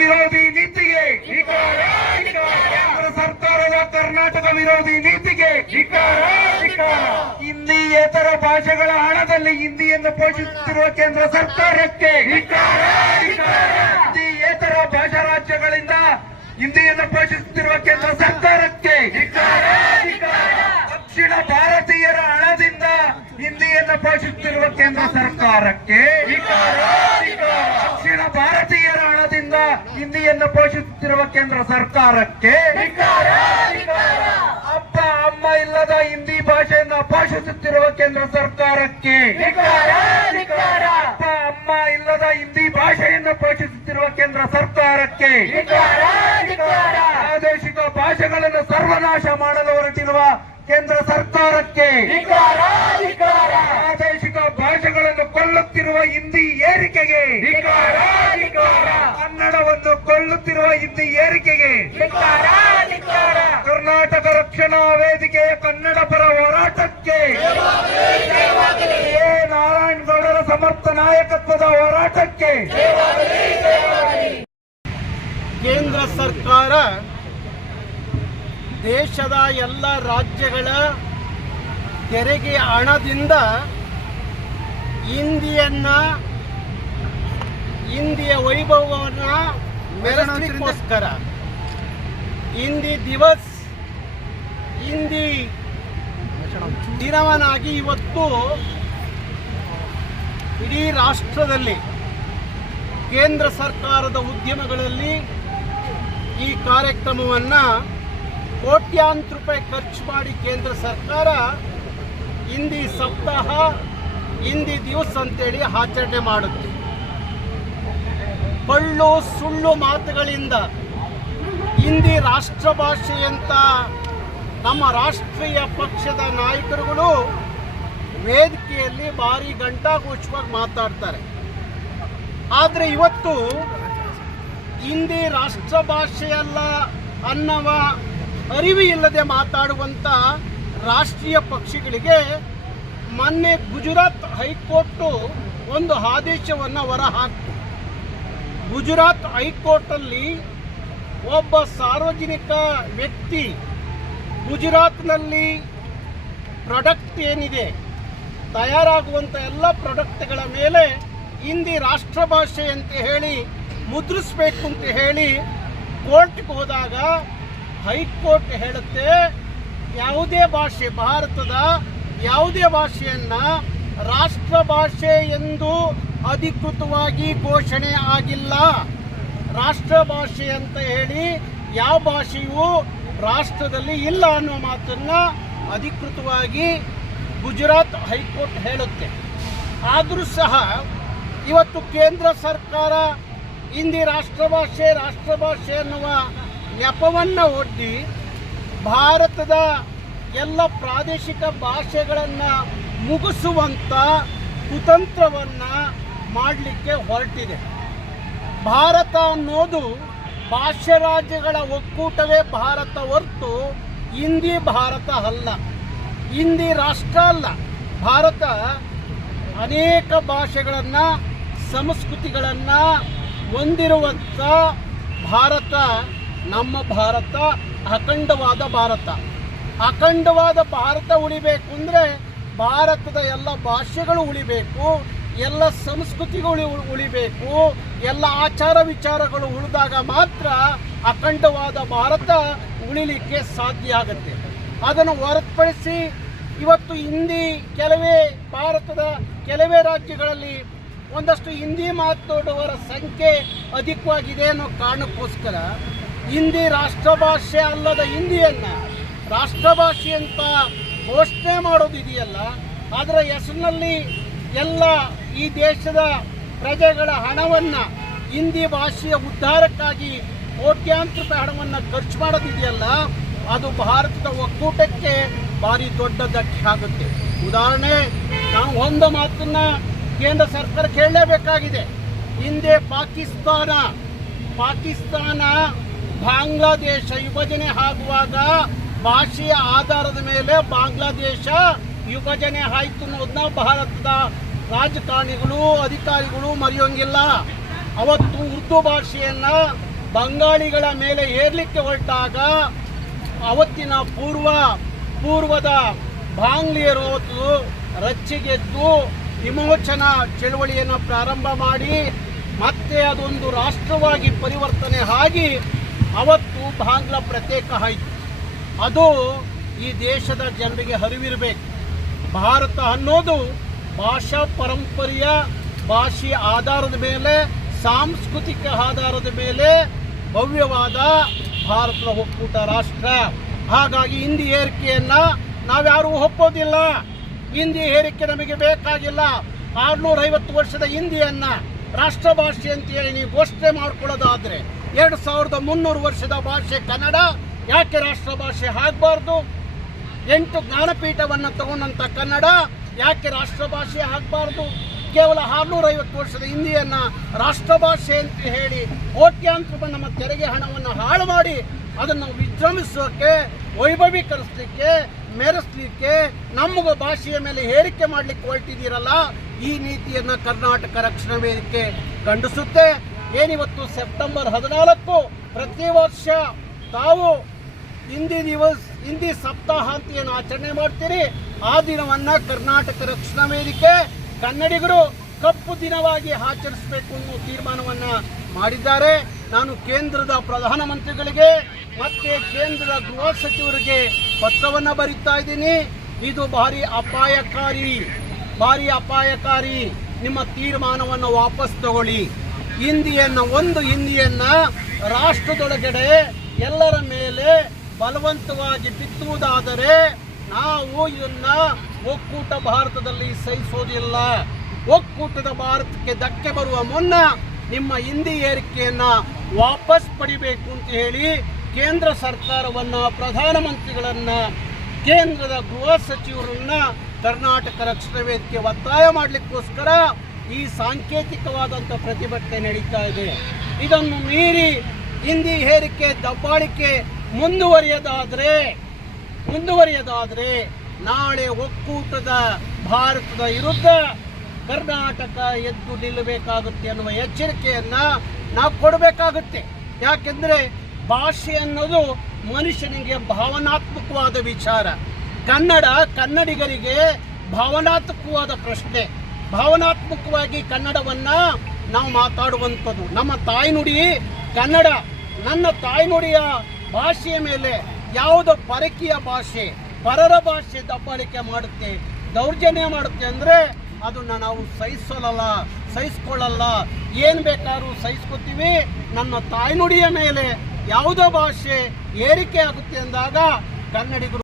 ವಿರೋಧಿ ನೀತಿಗೆ ಕೇಂದ್ರ ಸರ್ಕಾರದ ಕರ್ನಾಟಕ ವಿರೋಧಿ ನೀತಿಗೆ ಹಿಂದಿಯೇತರ ಭಾಷೆಗಳ ಹಣದಲ್ಲಿ ಹಿಂದಿಯನ್ನು ಪೋಷಿಸುತ್ತಿರುವ ಕೇಂದ್ರ ಸರ್ಕಾರಕ್ಕೆ ಹಿಂದಿಯೇತರ ಭಾಷಾ ರಾಜ್ಯಗಳಿಂದ ಹಿಂದಿಯನ್ನು ಪೋಷಿಸುತ್ತಿರುವ ಕೇಂದ್ರ ಸರ್ಕಾರಕ್ಕೆ ದಕ್ಷಿಣ ಭಾರತೀಯರ ಹಣದಿಂದ ಹಿಂದಿಯನ್ನು ಪೋಷಿಸುತ್ತಿರುವ ಕೇಂದ್ರ ಸರ್ಕಾರಕ್ಕೆ ದಕ್ಷಿಣ ಭಾರತೀಯರ ಹಣದಿಂದ ಹಿಂದಿಯನ್ನು ಪೋಷಿಸುತ್ತಿರುವ ಕೇಂದ್ರ ಸರ್ಕಾರಕ್ಕೆ ಅಪ್ಪ ಅಮ್ಮ ಇಲ್ಲದ ಹಿಂದಿ ಭಾಷೆಯನ್ನು ಪೋಷಿಸುತ್ತಿರುವ ಕೇಂದ್ರ ಸರ್ಕಾರಕ್ಕೆ ಅಪ್ಪ ಅಮ್ಮ ಇಲ್ಲದ ಹಿಂದಿ ಭಾಷೆಯನ್ನು ಪೋಷಿಸುತ್ತಿರುವ ಕೇಂದ್ರ ಸರ್ಕಾರಕ್ಕೆ ಪ್ರಾದೇಶಿಕ ಭಾಷೆಗಳನ್ನು ಸರ್ವನಾಶ ಮಾಡಲು ಹೊರಟಿರುವ ಕೇಂದ್ರ ಸರ್ಕಾರಕ್ಕೆ ಪ್ರಾದೇಶಿಕ ಭಾಷೆಗಳನ್ನು ಕೊಲ್ಲುತ್ತಿರುವ ಹಿಂದಿ ಏರಿಕೆಗೆ ಕನ್ನಡವನ್ನು ಕೊಲ್ಲುತ್ತಿರುವ ಹಿಂದಿ ಏರಿಕೆಗೆ ಕರ್ನಾಟಕ ರಕ್ಷಣಾ ವೇದಿಕೆಯ ಕನ್ನಡ ಪರ ಹೋರಾಟಕ್ಕೆ ನಾರಾಯಣಗೌಡರ ಸಮರ್ಥ ನಾಯಕತ್ವದ ಹೋರಾಟಕ್ಕೆ ಕೇಂದ್ರ ಸರ್ಕಾರ ದೇಶದ ಎಲ್ಲ ರಾಜ್ಯಗಳ ತೆರಿಗೆ ಹಣದಿಂದ ಹಿಂದಿಯ ವೈಭವವನ್ನು ಮೆರೆಸಲಿಕ್ಕೋಸ್ಕರ ಹಿಂದಿ ದಿವಸ್ ಹಿಂದಿ ದಿನವನ್ನಾಗಿ ಇವತ್ತು ಇಡೀ ರಾಷ್ಟ್ರದಲ್ಲಿ ಕೇಂದ್ರ ಸರ್ಕಾರದ ಉದ್ಯಮಗಳಲ್ಲಿ ಈ ಕಾರ್ಯಕ್ರಮವನ್ನು ಕೋಟ್ಯಾಂತರ ರೂಪಾಯಿ ಖರ್ಚು ಮಾಡಿ ಕೇಂದ್ರ ಸರ್ಕಾರ ಹಿಂದಿ ಸಪ್ತಾಹ ಹಿಂದಿ ದಿವಸ ಅಂತೇಳಿ ಆಚರಣೆ ಮಾಡುತ್ತೆ. ಪಳ್ಳು ಸುಳ್ಳು ಮಾತುಗಳಿಂದ ಹಿಂದಿ ರಾಷ್ಟ್ರ ಭಾಷೆ ಅಂತ ನಮ್ಮ ರಾಷ್ಟ್ರೀಯ ಪಕ್ಷದ ನಾಯಕರುಗಳು ವೇದಿಕೆಯಲ್ಲಿ ಭಾರಿ ಘಂಟಾಘೋಷವಾಗಿ ಮಾತಾಡ್ತಾರೆ. ಆದರೆ ಇವತ್ತು ಹಿಂದಿ ರಾಷ್ಟ್ರ ಭಾಷೆಯಲ್ಲ ಅನ್ನುವ ಅರಿವು ಇಲ್ಲದೆ ಮಾತಾಡುವಂಥ ರಾಷ್ಟ್ರೀಯ ಪಕ್ಷಗಳಿಗೆ ಮೊನ್ನೆ ಗುಜರಾತ್ ಹೈಕೋರ್ಟು ಒಂದು ಆದೇಶವನ್ನು ಹೊರಹಾಕಿತು. ಗುಜರಾತ್ ಹೈಕೋರ್ಟಲ್ಲಿ ಒಬ್ಬ ಸಾರ್ವಜನಿಕ ವ್ಯಕ್ತಿ ಗುಜರಾತ್ನಲ್ಲಿ ಪ್ರಾಡಕ್ಟ್ ಏನಿದೆ ತಯಾರಾಗುವಂಥ ಎಲ್ಲ ಪ್ರಾಡಕ್ಟ್ಗಳ ಮೇಲೆ ಹಿಂದಿ ರಾಷ್ಟ್ರ ಭಾಷೆ ಅಂತ ಹೇಳಿ ಮುದ್ರಿಸಬೇಕು ಅಂತ ಹೇಳಿ ಕೋರ್ಟ್ಗೆ ಹೋದಾಗ ಹೈಕೋರ್ಟ್ ಹೇಳುತ್ತೆ ಯಾವುದೇ ಭಾಷೆ ಭಾರತದ ಯಾವುದೇ ಭಾಷೆಯನ್ನು ರಾಷ್ಟ್ರ ಭಾಷೆ ಎಂದು ಅಧಿಕೃತವಾಗಿ ಘೋಷಣೆ ಆಗಿಲ್ಲ. ರಾಷ್ಟ್ರ ಭಾಷೆ ಅಂತ ಹೇಳಿ ಯಾವ ಭಾಷೆಯೂ ರಾಷ್ಟ್ರದಲ್ಲಿ ಇಲ್ಲ ಅನ್ನೋ ಮಾತನ್ನು ಅಧಿಕೃತವಾಗಿ ಗುಜರಾತ್ ಹೈಕೋರ್ಟ್ ಹೇಳುತ್ತೆ. ಆದರೂ ಸಹ ಇವತ್ತು ಕೇಂದ್ರ ಸರ್ಕಾರ ಹಿಂದಿ ರಾಷ್ಟ್ರ ಭಾಷೆ ಅನ್ನುವ ನೆಪವನ್ನು ಒಡ್ಡಿ ಭಾರತದ ಎಲ್ಲ ಪ್ರಾದೇಶಿಕ ಭಾಷೆಗಳನ್ನು ಮುಗಿಸುವಂಥ ಕುತಂತ್ರವನ್ನು ಮಾಡಲಿಕ್ಕೆ ಹೊರಟಿದೆ. ಭಾರತ ಅನ್ನೋದು ಭಾಷೆ ರಾಜ್ಯಗಳ ಒಕ್ಕೂಟವೇ ಭಾರತ ಹೊರತು ಹಿಂದಿ ಭಾರತ ಅಲ್ಲ, ಹಿಂದಿ ರಾಷ್ಟ್ರ ಅಲ್ಲ. ಭಾರತ ಅನೇಕ ಭಾಷೆಗಳನ್ನು ಸಂಸ್ಕೃತಿಗಳನ್ನು ಹೊಂದಿರುವಂಥ ಭಾರತ. ನಮ್ಮ ಭಾರತ ಅಖಂಡವಾದ ಭಾರತ. ಅಖಂಡವಾದ ಭಾರತ ಉಳಿಬೇಕು ಅಂದರೆ ಭಾರತದ ಎಲ್ಲ ಭಾಷೆಗಳು ಉಳಿಬೇಕು, ಎಲ್ಲ ಸಂಸ್ಕೃತಿಗಳು ಉಳಿಬೇಕು, ಎಲ್ಲ ಆಚಾರ ವಿಚಾರಗಳು ಉಳಿದಾಗ ಮಾತ್ರ ಅಖಂಡವಾದ ಭಾರತ ಉಳಿಲಿಕ್ಕೆ ಸಾಧ್ಯ ಆಗುತ್ತೆ. ಅದನ್ನು ಹೊರತುಪಡಿಸಿ ಇವತ್ತು ಹಿಂದಿ ಭಾರತದ ಕೆಲವೇ ರಾಜ್ಯಗಳಲ್ಲಿ ಒಂದಷ್ಟು ಹಿಂದಿ ಮಾತನಾಡುವವರ ಸಂಖ್ಯೆ ಅಧಿಕವಾಗಿದೆ ಅನ್ನೋ ಕಾರಣಕ್ಕೋಸ್ಕರ ಹಿಂದಿ ರಾಷ್ಟ್ರ ಭಾಷೆ ಅಲ್ಲದ ಹಿಂದಿಯನ್ನು ರಾಷ್ಟ್ರ ಭಾಷೆ ಅಂತ ಘೋಷಣೆ ಮಾಡೋದಿದೆಯಲ್ಲ, ಅದರ ಹೆಸರಿನಲ್ಲಿ ಎಲ್ಲ ಈ ದೇಶದ ಪ್ರಜೆಗಳ ಹಣವನ್ನು ಹಿಂದಿ ಭಾಷೆಯ ಉದ್ಧಾರಕ್ಕಾಗಿ ಕೋಟ್ಯಾಂತರ ರೂಪಾಯಿ ಹಣವನ್ನು ಖರ್ಚು ಮಾಡೋದಿದೆಯಲ್ಲ, ಅದು ಭಾರತದ ಒಕ್ಕೂಟಕ್ಕೆ ಭಾರಿ ದೊಡ್ಡ ಧಕ್ಕೆ ಆಗುತ್ತೆ. ಉದಾಹರಣೆ, ನಾವು ಒಂದು ಮಾತನ್ನು ಕೇಂದ್ರ ಸರ್ಕಾರ ಕೇಳಲೇಬೇಕಾಗಿದೆ. ಹಿಂದೆ ಪಾಕಿಸ್ತಾನ ಬಾಂಗ್ಲಾದೇಶ ವಿಭಜನೆ ಆಗುವಾಗ ಭಾಷೆಯ ಆಧಾರದ ಮೇಲೆ ಬಾಂಗ್ಲಾದೇಶ ವಿಭಜನೆ ಆಯಿತು ಅನ್ನೋದನ್ನ ಭಾರತದ ರಾಜಕಾರಣಿಗಳು ಅಧಿಕಾರಿಗಳು ಮರೆಯೋಂಗಿಲ್ಲ. ಅವತ್ತು ಉರ್ದು ಭಾಷೆಯನ್ನ ಬಂಗಾಳಿಗಳ ಮೇಲೆ ಏರ್ಲಿಕ್ಕೆ ಹೊರಟಾಗ ಅವತ್ತಿನ ಪೂರ್ವದ ಬಾಂಗ್ಲಿಯರು ಅವತ್ತು ರಚ್ಚಿಗೆದ್ದು ವಿಮೋಚನಾ ಚಳವಳಿಯನ್ನು ಪ್ರಾರಂಭ ಮಾಡಿ ಮತ್ತೆ ಅದೊಂದು ರಾಷ್ಟ್ರವಾಗಿ ಪರಿವರ್ತನೆ ಆಗಿ ಅವತ್ತು ಬಾಂಗ್ಲಾ ಪ್ರತ್ಯೇಕ ಆಯಿತು. ಅದು ಈ ದೇಶದ ಜನರಿಗೆ ಅರಿವಿರಬೇಕು. ಭಾರತ ಅನ್ನೋದು ಭಾಷಾ ಪರಂಪರೆಯ ಭಾಷೆಯ ಆಧಾರದ ಮೇಲೆ, ಸಾಂಸ್ಕೃತಿಕ ಆಧಾರದ ಮೇಲೆ ಭವ್ಯವಾದ ಭಾರತದ ಒಕ್ಕೂಟ ರಾಷ್ಟ್ರ. ಹಾಗಾಗಿ ಹಿಂದಿ ಹೇರಿಕೆಯನ್ನು ನಾವ್ಯಾರೂ ಒಪ್ಪೋದಿಲ್ಲ. ಹಿಂದಿ ಹೇರಿಕೆ ನಮಗೆ ಬೇಕಾಗಿಲ್ಲ. 650 ವರ್ಷದ ಹಿಂದಿಯನ್ನು ರಾಷ್ಟ್ರ ಭಾಷೆ ಅಂತೇಳಿ ನೀವು ಘೋಷಣೆ ಮಾಡ್ಕೊಳ್ಳೋದಾದರೆ 2300 ವರ್ಷದ ಭಾಷೆ ಕನ್ನಡ ಯಾಕೆ ರಾಷ್ಟ್ರ ಭಾಷೆ ಆಗಬಾರ್ದು? 8 ಜ್ಞಾನಪೀಠವನ್ನು ತಗೊಂಡಂಥ ಕನ್ನಡ ಯಾಕೆ ರಾಷ್ಟ್ರ ಭಾಷೆ ಆಗಬಾರ್ದು? ಕೇವಲ 650 ವರ್ಷದ ಹಿಂದಿಯನ್ನು ರಾಷ್ಟ್ರ ಭಾಷೆ ಅಂತ ಹೇಳಿ ಕೋಟ್ಯಾಂತರ ನಮ್ಮ ತೆರಿಗೆ ಹಣವನ್ನು ಹಾಳು ಮಾಡಿ ಅದನ್ನು ವಿಜೃಂಭಿಸೋಕೆ, ವೈಭವೀಕರಿಸಲಿಕ್ಕೆ, ಮೆರೆಸಲಿಕ್ಕೆ, ನಮ್ಮ ಭಾಷೆಯ ಮೇಲೆ ಹೇರಿಕೆ ಮಾಡಲಿಕ್ಕೆ ಹೊರಟಿದ್ದೀರಲ್ಲ, ಈ ನೀತಿಯನ್ನು ಕರ್ನಾಟಕ ರಕ್ಷಣಾ ವೇದಿಕೆ ಖಂಡಿಸುತ್ತೆ. ಏನಿವತ್ತು ಸೆಪ್ಟೆಂಬರ್ 14 ಪ್ರತಿ ವರ್ಷ ತಾವು ಹಿಂದಿ ಸಪ್ತಾಹ ಅಂತ ಏನು ಆಚರಣೆ ಮಾಡ್ತೀರಿ, ಆ ದಿನವನ್ನು ಕರ್ನಾಟಕ ರಕ್ಷಣಾ ವೇದಿಕೆ ಕನ್ನಡಿಗರು ಕಪ್ಪು ದಿನವಾಗಿ ಆಚರಿಸಬೇಕು ಅನ್ನೋ ತೀರ್ಮಾನವನ್ನು ಮಾಡಿದ್ದಾರೆ. ನಾನು ಕೇಂದ್ರದ ಪ್ರಧಾನಮಂತ್ರಿಗಳಿಗೆ ಮತ್ತೆ ಕೇಂದ್ರದ ಗೃಹ ಸಚಿವರಿಗೆ ಪತ್ರವನ್ನು ಬರೀತಾ ಇದ್ದೀನಿ. ಇದು ಭಾರಿ ಅಪಾಯಕಾರಿ. ನಿಮ್ಮ ತೀರ್ಮಾನವನ್ನು ವಾಪಸ್ ತಗೊಳ್ಳಿ. ಹಿಂದಿಯನ್ನು ರಾಷ್ಟ್ರದೊಳಗಡೆ ಎಲ್ಲರ ಮೇಲೆ ಬಲವಂತವಾಗಿ ಬಿತ್ತುವುದಾದರೆ ನಾವು ಇದನ್ನ ಒಕ್ಕೂಟ ಭಾರತದಲ್ಲಿ ಸಹಿಸೋದಿಲ್ಲ. ಒಕ್ಕೂಟದ ಭಾರತಕ್ಕೆ ಧಕ್ಕೆ ಬರುವ ಮುನ್ನ ನಿಮ್ಮ ಹಿಂದಿ ಏರಿಕೆಯನ್ನು ವಾಪಸ್ ಪಡಿಬೇಕು ಅಂತ ಹೇಳಿ ಕೇಂದ್ರ ಸರ್ಕಾರವನ್ನು, ಪ್ರಧಾನಮಂತ್ರಿಗಳನ್ನು, ಕೇಂದ್ರದ ಗೃಹ ಸಚಿವರನ್ನ ಕರ್ನಾಟಕ ರಕ್ಷಣಾ ವೇದಿಕೆ ಒತ್ತಾಯ ಮಾಡಲಿಕ್ಕೋಸ್ಕರ ಈ ಸಾಂಕೇತಿಕವಾದಂಥ ಪ್ರತಿಭಟನೆ ನಡೀತಾ ಇದೆ. ಇದನ್ನು ಮೀರಿ ಹಿಂದಿ ಹೇರಿಕೆ ದಬ್ಬಾಳಿಕೆ ಮುಂದುವರಿಯದಾದರೆ ನಾಳೆ ಒಕ್ಕೂಟದ ಭಾರತದ ವಿರುದ್ಧ ಕರ್ನಾಟಕ ಎದ್ದು ನಿಲ್ಲಬೇಕಾಗುತ್ತೆ ಅನ್ನುವ ಎಚ್ಚರಿಕೆಯನ್ನು ನಾವು ಕೊಡಬೇಕಾಗುತ್ತೆ. ಯಾಕೆಂದರೆ ಭಾಷೆ ಅನ್ನೋದು ಮನುಷ್ಯನಿಗೆ ಭಾವನಾತ್ಮಕವಾದ ವಿಚಾರ. ಕನ್ನಡಿಗರಿಗೆ ಭಾವನಾತ್ಮಕವಾದ ಪ್ರಶ್ನೆ. ಭಾವನಾತ್ಮಕವಾಗಿ ಕನ್ನಡವನ್ನು ನಾವು ಮಾತಾಡುವಂಥದ್ದು. ನಮ್ಮ ತಾಯ್ನುಡಿ ಕನ್ನಡ. ನನ್ನ ತಾಯ್ನುಡಿಯ ಭಾಷೆಯ ಮೇಲೆ ಯಾವುದೋ ಪರಕೀಯ ಭಾಷೆ, ಪರರ ಭಾಷೆ ದಬ್ಬಾಳಿಕೆ ಮಾಡುತ್ತೆ, ದೌರ್ಜನ್ಯ ಮಾಡುತ್ತೆ ಅಂದರೆ ಅದನ್ನು ನಾವು ಸಹಿಸ್ಕೊಳ್ಳಲ್ಲ. ಏನು ಬೇಕಾದ್ರೂ ಸಹಿಸ್ಕೊತೀವಿ. ನನ್ನ ತಾಯ್ನುಡಿಯ ಮೇಲೆ ಯಾವುದೋ ಭಾಷೆ ಏರಿಕೆ ಆಗುತ್ತೆ ಅಂದಾಗ ಕನ್ನಡಿಗರು